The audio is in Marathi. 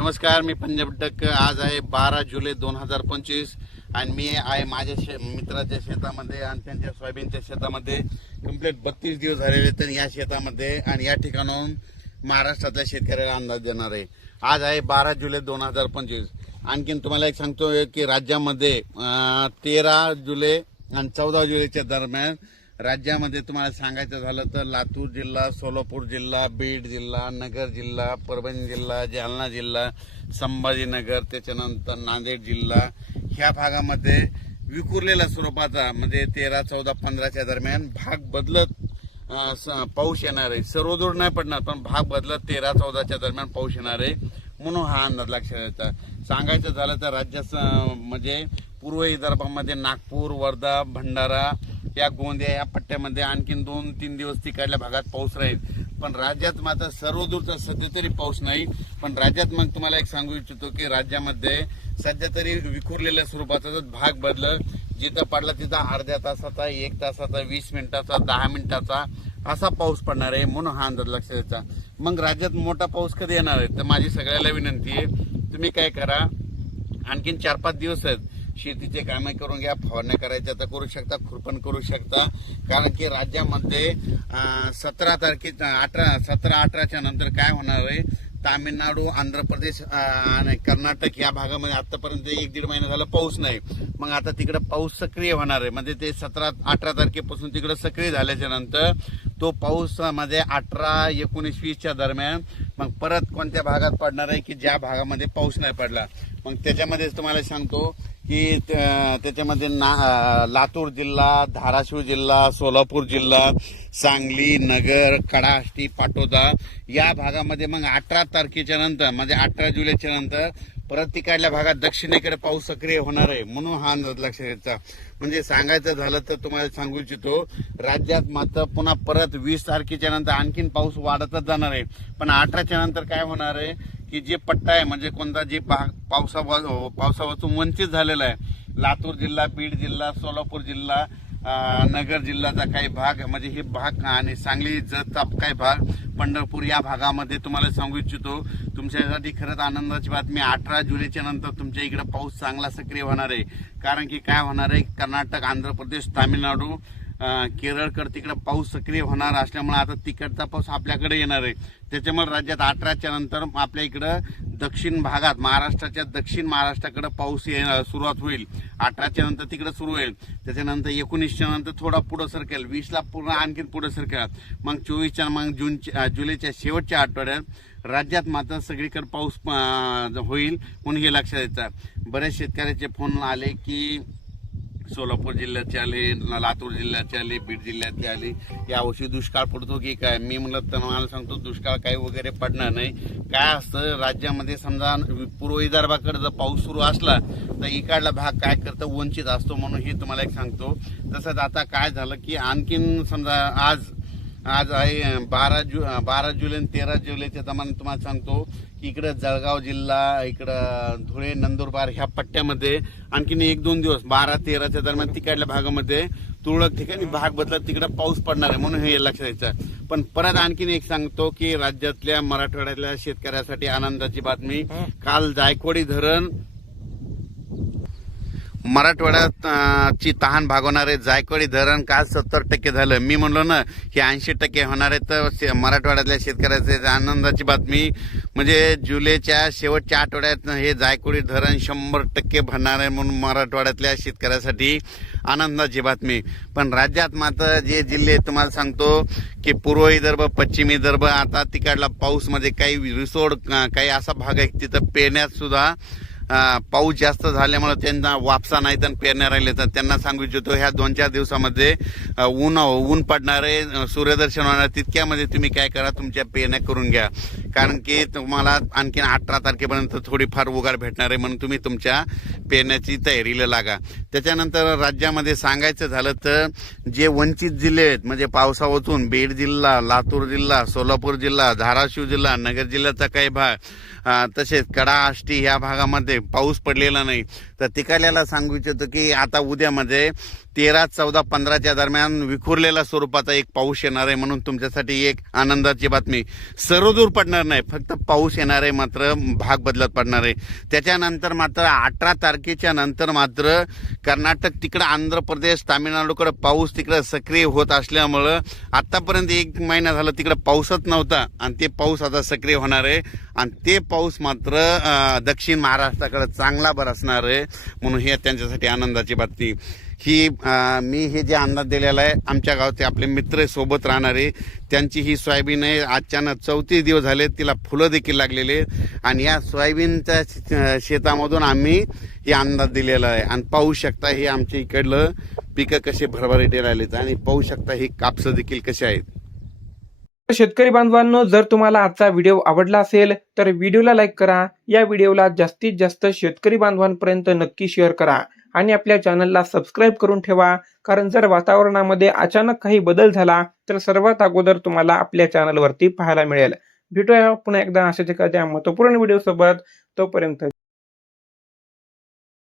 नमस्कार मी पंजाब डक्क आज आहे बारा जुलै दोन हजार पंचवीस आणि मी आहे माझ्या शे मित्राच्या शेतामध्ये आणि त्यांच्या सोयाबीनच्या शेतामध्ये कंप्लीट बत्तीस दिवस झालेले तर या शेतामध्ये आणि या ठिकाणाहून महाराष्ट्रातल्या शेतकऱ्याला अंदाज देणार आहे आज आहे बारा जुलै दोन हजार पंचवीस आणखीन तुम्हाला एक सांगतो की राज्यामध्ये तेरा जुलै आणि चौदा जुलैच्या दरम्यान राज्यामध्ये तुम्हाला सांगायचं झालं तर लातूर जिल्हा सोलापूर जिल्हा बीड जिल्हा नगर जिल्हा परभणी जिल्हा जालना जिल्हा संभाजीनगर त्याच्यानंतर नांदेड जिल्हा ह्या भागामध्ये विखुरलेल्या स्वरूपाचा म्हणजे तेरा चौदा पंधराच्या दरम्यान भाग बदलत पाऊस येणार आहे सर्वदूर नाही पडणार पण भाग बदलत तेरा चौदाच्या दरम्यान पाऊस येणार आहे म्हणून हा अंदाज लक्षात येतात सांगायचं झालं तर राज्याचं म्हणजे पूर्व विदर्भामध्ये नागपूर वर्धा भंडारा या गोंदिया या पट्ट्यामध्ये आणखीन दोन तीन दिवस तिकडल्या भागात पाऊस राहील पण राज्यात मात्र दूरचा सध्या तरी पाऊस नाही पण राज्यात मग तुम्हाला एक सांगू इच्छितो की राज्यामध्ये सध्या तरी विखुरलेल्या स्वरूपाचा भाग बदल जिथं पडला तिथं अर्ध्या तासाचा एक तासाचा वीस मिनिटाचा दहा मिनिटाचा असा पाऊस पडणार आहे म्हणून हा अंदाज लक्ष द्यायचा मग राज्यात मोठा पाऊस कधी येणार आहे तर माझी सगळ्याला विनंती आहे तुम्ही काय करा आणखीन चार पाच दिवस आहेत शेतीचे कामे करून घ्या फवारण्या करायच्या तर करू शकता खुरपण करू शकता कारण की राज्यामध्ये सतरा तारखे अठरा सतरा अठराच्या नंतर काय होणार आहे तामिळनाडू आंध्र प्रदेश आणि कर्नाटक या भागामध्ये आतापर्यंत एक दीड महिना झाला पाऊस नाही मग आता तिकडं पाऊस सक्रिय होणार आहे म्हणजे ते सतरा अठरा तारखेपासून तिकडं सक्रिय झाल्याच्या नंतर तो पाऊस म्हणजे अठरा एकोणीस वीसच्या दरम्यान मग परत कोणत्या भागात पडणार आहे की ज्या भागामध्ये पाऊस नाही पडला मग त्याच्यामध्येच तुम्हाला सांगतो की त्याच्यामध्ये ना लातूर जिल्हा धाराशिव जिल्हा सोलापूर जिल्हा सांगली नगर कडाष्टी पाटोदा या भागामध्ये मग अठरा तारखेच्या नंतर म्हणजे अठरा जुलैच्या नंतर परत तिकडल्या भागात दक्षिणेकडे पाऊस सक्रिय होणार आहे म्हणून हा अंदाज लक्ष घ्यायचा म्हणजे सांगायचं झालं तर तुम्हाला सांगू इच्छितो राज्यात मात्र पुन्हा परत वीस तारखेच्या नंतर आणखीन पाऊस वाढतच जाणार आहे पण अठराच्या नंतर काय होणार आहे की जे पट्टा आहे म्हणजे कोणता जे पावसा पावसापासून वंचित झालेला आहे लातूर जिल्हा बीड जिल्हा सोलापूर जिल्हा नगर जिल्ह्याचा काही भाग म्हणजे हे भाग आणि सांगली जतचा काही भाग पंढरपूर या भागामध्ये तुम्हाला सांगू इच्छितो तुमच्यासाठी खरंच आनंदाची बातमी अठरा जुलैच्या नंतर तुमच्या इकडे पाऊस चांगला सक्रिय होणार आहे कारण की काय होणार आहे कर्नाटक आंध्र प्रदेश तामिळनाडू केरळकर तिकडे पाऊस सक्रिय होणार असल्यामुळे आता तिकडचा पाऊस आपल्याकडे येणार आहे त्याच्यामुळे राज्यात अठराच्या नंतर आपल्या इकडं दक्षिण भागात महाराष्ट्राच्या दक्षिण महाराष्ट्राकडे पाऊस येणार सुरुवात होईल अठराच्या नंतर तिकडे सुरू होईल त्याच्यानंतर एकोणीसच्या नंतर थोडा पुढं सरकेल वीसला पूर्ण आणखीन पुढं सरकेल मग चोवीसच्या मग जूनच्या जुलैच्या शेवटच्या आठवड्यात राज्यात मात्र सगळीकडे पाऊस होईल म्हणून हे लक्षात येतं बऱ्याच शेतकऱ्याचे फोन आले की सोलापूर जिल्ह्याचे आले लातूर जिल्ह्याचे आले बीड जिल्ह्यातली या यावर्षी दुष्काळ पडतो की काय मी म्हणलं तर मला सांगतो दुष्काळ काही वगैरे पडणार नाही काय असतं राज्यामध्ये समजा पूर्व विदर्भाकडे जर पाऊस सुरू असला तर इकडला भाग काय करतं वंचित असतो म्हणून हे तुम्हाला एक सांगतो तसंच आता काय झालं की आणखीन समजा आज आज आहे बारा जु बारा जुलै आणि तेरा जुलैच्या तुम्हाला सांगतो इकडं जळगाव जिल्हा इकडं धुळे नंदुरबार ह्या पट्ट्यामध्ये आणखीन एक दोन दिवस बारा तेराच्या दरम्यान तिकडल्या भागामध्ये तुरळक ठिकाणी भाग बदलत तिकडे पाऊस पडणार आहे म्हणून हे लक्ष द्यायचं पण परत आणखीन एक सांगतो की राज्यातल्या मराठवाड्यातल्या शेतकऱ्यासाठी आनंदाची बातमी काल जायकवाडी धरण मराठवाड्याची तहान भागवणारे जायकवाडी धरण काल सत्तर टक्के झालं मी म्हणलो ना की ऐंशी टक्के होणार आहे तर मराठवाड्यातल्या शेतकऱ्याचे आनंदाची बातमी म्हणजे जुलैच्या शेवटच्या आठवड्यात हे जायकवाडी धरण शंभर टक्के भरणार आहे म्हणून मराठवाड्यातल्या शेतकऱ्यासाठी आनंदाची बातमी पण राज्यात मात्र जे जिल्हे तुम्हाला सांगतो की पूर्व विदर्भ पश्चिम विदर्भ आता तिकडला पाऊसमध्ये काही रिसोड काही असा भाग आहे तिथं पेण्यात सुद्धा पाऊस जास्त झाल्यामुळे त्यांना वापसा नाही तर पेरण्या राहिले तर त्यांना सांगू इच्छितो ह्या दोन चार दिवसामध्ये ऊन ऊन पडणारे सूर्यदर्शन होणार तितक्यामध्ये तुम्ही काय करा तुमच्या पेरण्या करून घ्या कारण की तुम्हाला आणखीन अठरा तारखेपर्यंत थोडीफार उगार भेटणार आहे म्हणून तुम्ही तुमच्या पेरण्याची तयारीला लागा त्याच्यानंतर राज्यामध्ये सांगायचं झालं तर जे वंचित जिल्हे आहेत म्हणजे पावसावतून बीड जिल्हा लातूर जिल्हा सोलापूर जिल्हा धाराशिव जिल्हा नगर जिल्ह्याचा काही भाग तसेच कडा आष्टी ह्या भागामध्ये पाऊस पडलेला नाही तर तिकाल्याला सांगू इच्छितो की आता उद्यामध्ये तेरा चौदा पंधराच्या दरम्यान विखुरलेला स्वरूपाचा एक पाऊस येणार आहे म्हणून तुमच्यासाठी एक आनंदाची बातमी सर्वदूर पडणार नाही फक्त पाऊस येणार आहे मात्र भाग बदलत पडणार आहे त्याच्यानंतर मात्र अठरा तारखेच्या नंतर मात्र कर्नाटक तिकडं आंध्र प्रदेश तामिळनाडूकडं पाऊस तिकडं सक्रिय होत असल्यामुळं आत्तापर्यंत एक महिना झाला तिकडं पाऊसच नव्हता आणि ते पाऊस आता सक्रिय होणार आहे आणि ते पाऊस मात्र दक्षिण महाराष्ट्राकडे चांगला बरसणार आहे म्हणून हे त्यांच्यासाठी आनंदाची बातमी ही आ, मी हे जे अंदाज दिलेला आहे आमच्या गावचे आपले मित्र सोबत राहणारे त्यांची ही सोयाबीन आहे अचानक चौतीस दिवस झाले तिला फुलं देखील लागलेले आणि या सोयाबीनच्या शेतामधून आम्ही हे अंदाज दिलेला आहे आणि पाहू शकता हे आमच्या इकडलं पिकं कसे भरभरीटे राहिलेत आणि पाहू शकता ही कापसं देखील कसे आहेत शेतकरी बांधवांनो जर तुम्हाला आजचा व्हिडिओ आवडला असेल तर व्हिडिओला लाईक करा या व्हिडिओला जास्तीत जास्त शेतकरी बांधवांपर्यंत नक्की शेअर करा आणि आपल्या चॅनलला सबस्क्राईब करून ठेवा कारण जर वातावरणामध्ये अचानक काही बदल झाला तर सर्वात अगोदर तुम्हाला आपल्या चॅनलवरती पाहायला मिळेल भेटूया पुन्हा एकदा अशाच एखाद्या महत्वपूर्ण व्हिडिओसोबत तोपर्यंत